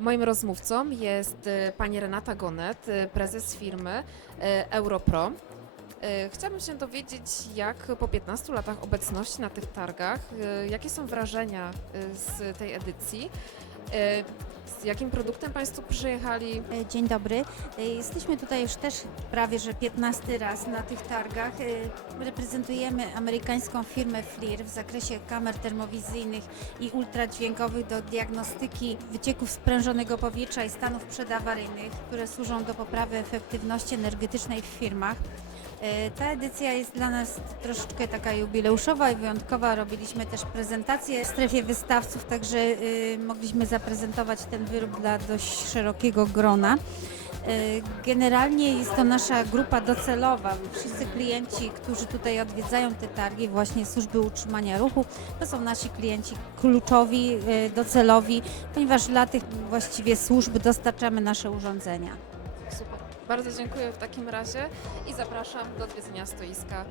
Moim rozmówcą jest e, pani Renata Gonet, e, prezes firmy e, Europro. Chciałabym się dowiedzieć, jak po 15 latach obecności na tych targach, jakie są wrażenia z tej edycji, z jakim produktem Państwo przyjechali, E, Dzień dobry. E, Jesteśmy tutaj już też prawie że 15 raz na tych targach. E, Reprezentujemy amerykańską firmę FLIR w zakresie kamer termowizyjnych i ultradźwiękowych do diagnostyki wycieków sprężonego powietrza i stanów przedawaryjnych, które służą do poprawy efektywności energetycznej w firmach. E, Ta edycja jest dla nas troszeczkę taka jubileuszowa i wyjątkowa. Robiliśmy też prezentację w strefie wystawców, także y, mogliśmy zaprezentować ten wyrób dla dość szerokiego grona. Y, Generalnie jest to nasza grupa docelowa. Wszyscy klienci, którzy tutaj odwiedzają te targi, właśnie służby utrzymania ruchu, to są nasi klienci kluczowi, y, docelowi, ponieważ dla tych właściwie służb dostarczamy nasze urządzenia. Super. Bardzo dziękuję w takim razie i zapraszam do odwiedzenia stoiska.